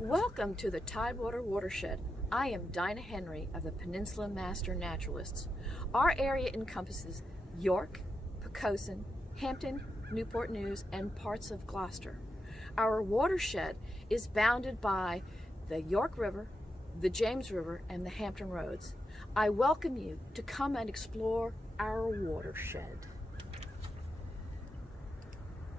Welcome to the Tidewater Watershed. I am Dinah Henry of the Peninsula Master Naturalists. Our area encompasses York, Poquoson, Hampton, Newport News, and parts of Gloucester. Our watershed is bounded by the York River, the James River, and the Hampton Roads. I welcome you to come and explore our watershed.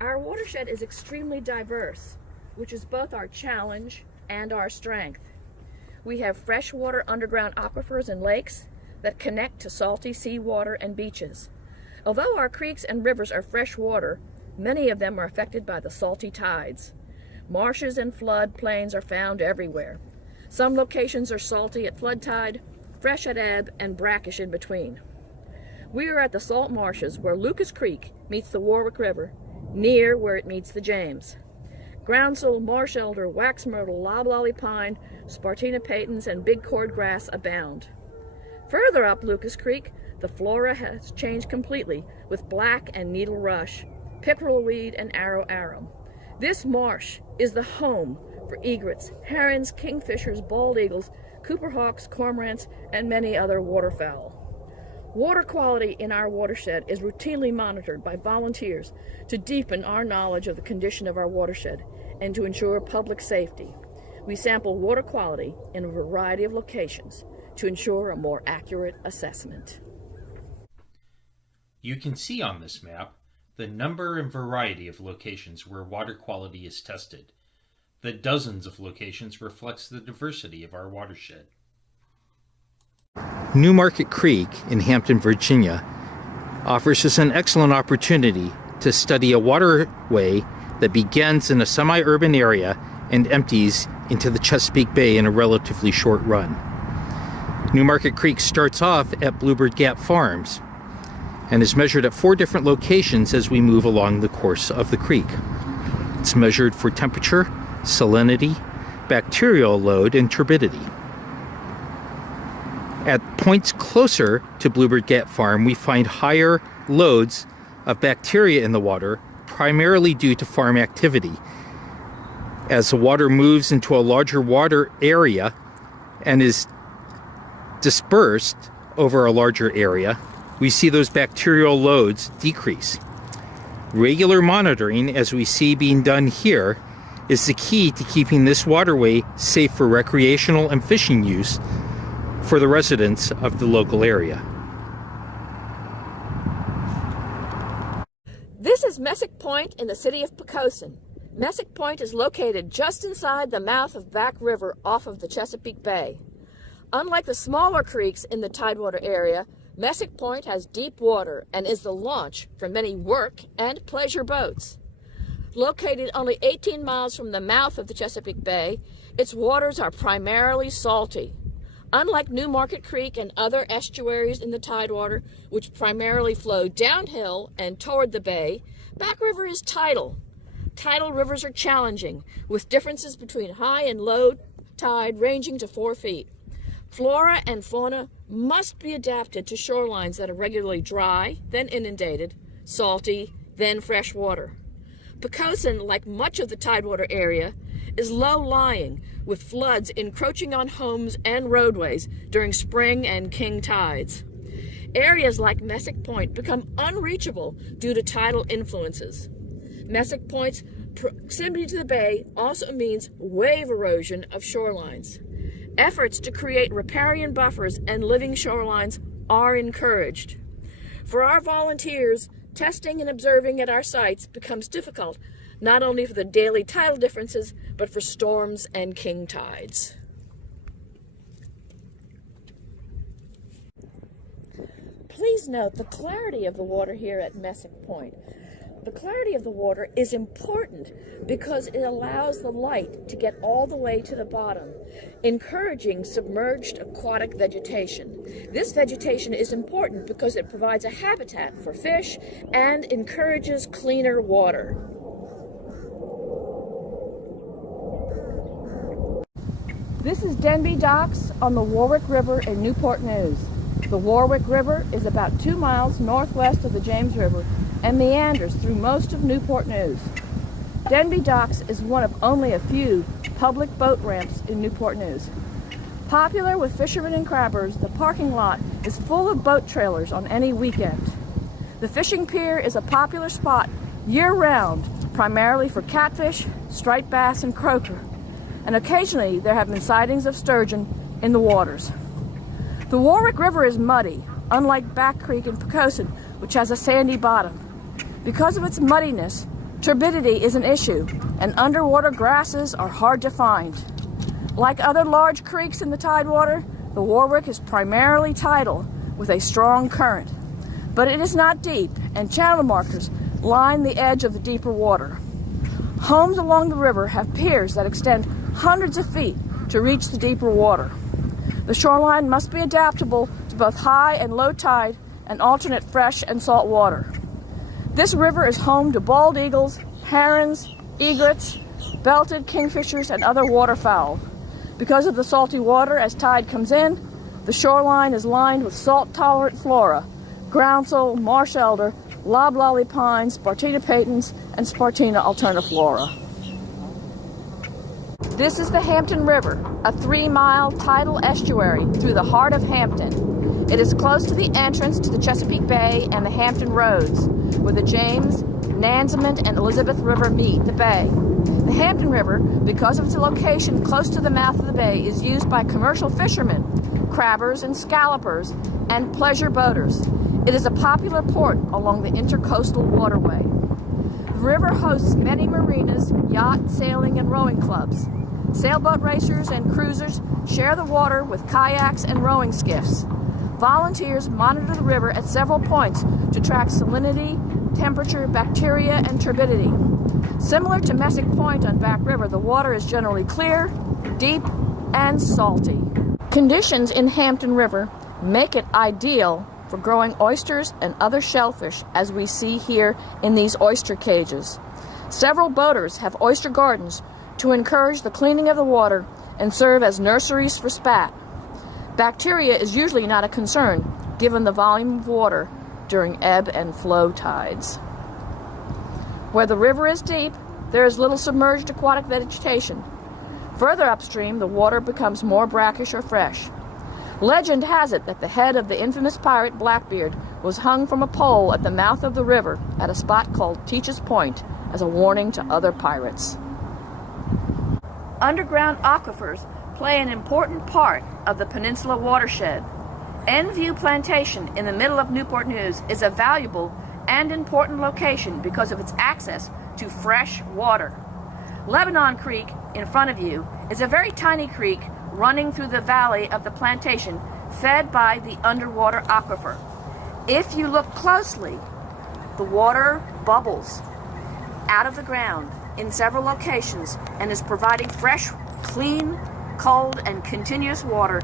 Our watershed is extremely diverse, which is both our challenge and our strength. We have freshwater underground aquifers and lakes that connect to salty seawater and beaches. Although our creeks and rivers are freshwater, many of them are affected by the salty tides. Marshes and flood plains are found everywhere. Some locations are salty at flood tide, fresh at ebb, and brackish in between. We are at the salt marshes where Lucas Creek meets the Warwick River, near where it meets the James. Groundsel, marsh elder, wax myrtle, loblolly pine, Spartina patens, and big cordgrass abound. Further up Lucas Creek, the flora has changed completely with black and needle rush, pickerel weed, and arrow arum. This marsh is the home for egrets, herons, kingfishers, bald eagles, Cooper hawks, cormorants, and many other waterfowl. Water quality in our watershed is routinely monitored by volunteers to deepen our knowledge of the condition of our watershed and to ensure public safety. We sample water quality in a variety of locations to ensure a more accurate assessment. You can see on this map the number and variety of locations where water quality is tested. The dozens of locations reflects the diversity of our watershed. Newmarket Creek in Hampton, Virginia offers us an excellent opportunity to study a waterway that begins in a semi-urban area and empties into the Chesapeake Bay in a relatively short run. Newmarket Creek starts off at Bluebird Gap Farms and is measured at 4 different locations as we move along the course of the creek. It's measured for temperature, salinity, bacterial load, and turbidity. At points closer to Bluebird Gap Farm, we find higher loads of bacteria in the water, primarily due to farm activity. As the water moves into a larger water area and is dispersed over a larger area, we see those bacterial loads decrease. Regular monitoring, as we see being done here, is the key to keeping this waterway safe for recreational and fishing use for the residents of the local area. This is Messick Point in the city of Poquoson. Messick Point is located just inside the mouth of Back River off of the Chesapeake Bay. Unlike the smaller creeks in the Tidewater area, Messick Point has deep water and is the launch for many work and pleasure boats. Located only 18 miles from the mouth of the Chesapeake Bay, its waters are primarily salty. Unlike Newmarket Creek and other estuaries in the Tidewater, which primarily flow downhill and toward the bay, Back River is tidal. Tidal rivers are challenging, with differences between high and low tide ranging to 4 feet. Flora and fauna must be adapted to shorelines that are regularly dry, then inundated, salty, then fresh water. Poquoson, like much of the Tidewater area, is low-lying, with floods encroaching on homes and roadways during spring and king tides. Areas like Messick Point become unreachable due to tidal influences. Messick Point's proximity to the bay also means wave erosion of shorelines. Efforts to create riparian buffers and living shorelines are encouraged. For our volunteers, testing and observing at our sites becomes difficult, not only for the daily tidal differences, but for storms and king tides. Please note the clarity of the water here at Messick Point. The clarity of the water is important because it allows the light to get all the way to the bottom, encouraging submerged aquatic vegetation. This vegetation is important because it provides a habitat for fish and encourages cleaner water. This is Denby Docks on the Warwick River in Newport News. The Warwick River is about 2 miles northwest of the James River and meanders through most of Newport News. Denby Docks is one of only a few public boat ramps in Newport News. Popular with fishermen and crabbers, the parking lot is full of boat trailers on any weekend. The fishing pier is a popular spot year-round, primarily for catfish, striped bass, and croaker, and occasionally there have been sightings of sturgeon in the waters. The Warwick River is muddy, unlike Back Creek in Poquoson, which has a sandy bottom. Because of its muddiness, turbidity is an issue, and underwater grasses are hard to find. Like other large creeks in the tidewater, the Warwick is primarily tidal with a strong current. But it is not deep, and channel markers line the edge of the deeper water. Homes along the river have piers that extend hundreds of feet to reach the deeper water. The shoreline must be adaptable to both high and low tide and alternate fresh and salt water. This river is home to bald eagles, herons, egrets, belted kingfishers, and other waterfowl. Because of the salty water as tide comes in, the shoreline is lined with salt-tolerant flora, groundsel, marsh elder, loblolly pines, Spartina patens, and Spartina alterniflora. This is the Hampton River, a 3-mile tidal estuary through the heart of Hampton. It is close to the entrance to the Chesapeake Bay and the Hampton Roads, where the James, Nansemond, and Elizabeth River meet the bay. The Hampton River, because of its location close to the mouth of the bay, is used by commercial fishermen, crabbers and scallopers, and pleasure boaters. It is a popular port along the intercoastal waterway. The river hosts many marinas, yacht, sailing, and rowing clubs. Sailboat racers and cruisers share the water with kayaks and rowing skiffs. Volunteers monitor the river at several points to track salinity, temperature, bacteria, and turbidity. Similar to Messick Point on Back River, the water is generally clear, deep, and salty. Conditions in Hampton River make it ideal for growing oysters and other shellfish, as we see here in these oyster cages. Several boaters have oyster gardens to encourage the cleaning of the water and serve as nurseries for spat. Bacteria is usually not a concern, given the volume of water during ebb and flow tides. Where the river is deep, there is little submerged aquatic vegetation. Further upstream, the water becomes more brackish or fresh. Legend has it that the head of the infamous pirate Blackbeard was hung from a pole at the mouth of the river at a spot called Teach's Point as a warning to other pirates. Underground aquifers play an important part of the peninsula watershed. Enview Plantation in the middle of Newport News is a valuable and important location because of its access to fresh water. Lebanon Creek in front of you is a very tiny creek running through the valley of the plantation, fed by the underwater aquifer. If you look closely, the water bubbles out of the ground in several locations and is providing fresh, clean, cold, and continuous water.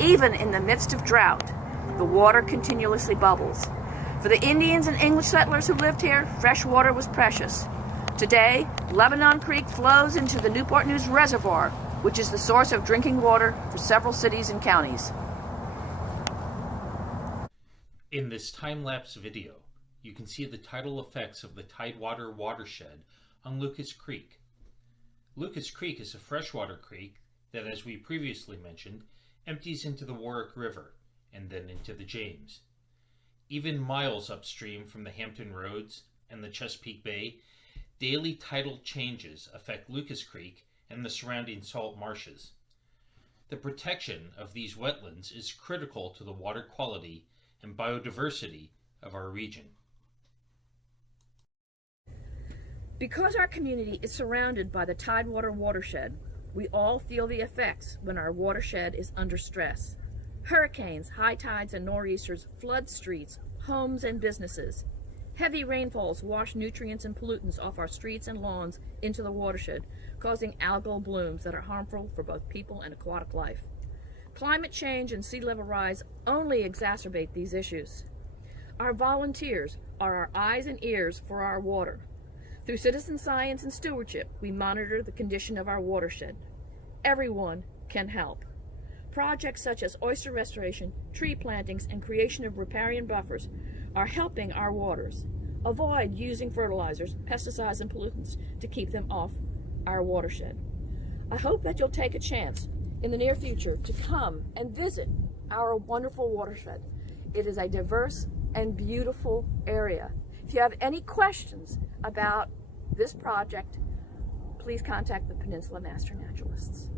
Even in the midst of drought, the water continuously bubbles. For the Indians and English settlers who lived here, fresh water was precious. Today, Lebanon Creek flows into the Newport News Reservoir, which is the source of drinking water for several cities and counties. In this time-lapse video, you can see the tidal effects of the Tidewater watershed on Lucas Creek. Lucas Creek is a freshwater creek that, as we previously mentioned, empties into the Warwick River and then into the James. Even miles upstream from the Hampton Roads and the Chesapeake Bay, daily tidal changes affect Lucas Creek and the surrounding salt marshes. The protection of these wetlands is critical to the water quality and biodiversity of our region. Because our community is surrounded by the Tidewater watershed, we all feel the effects when our watershed is under stress. Hurricanes, high tides, and nor'easters flood streets, homes, and businesses. Heavy rainfalls wash nutrients and pollutants off our streets and lawns into the watershed, causing algal blooms that are harmful for both people and aquatic life. Climate change and sea level rise only exacerbate these issues. Our volunteers are our eyes and ears for our water. Through citizen science and stewardship, we monitor the condition of our watershed. Everyone can help. Projects such as oyster restoration, tree plantings, and creation of riparian buffers are helping our waters. Avoid using fertilizers, pesticides, and pollutants to keep them off our watershed. I hope that you'll take a chance in the near future to come and visit our wonderful watershed. It is a diverse and beautiful area. If you have any questions about this project, please contact the Peninsula Master Naturalists.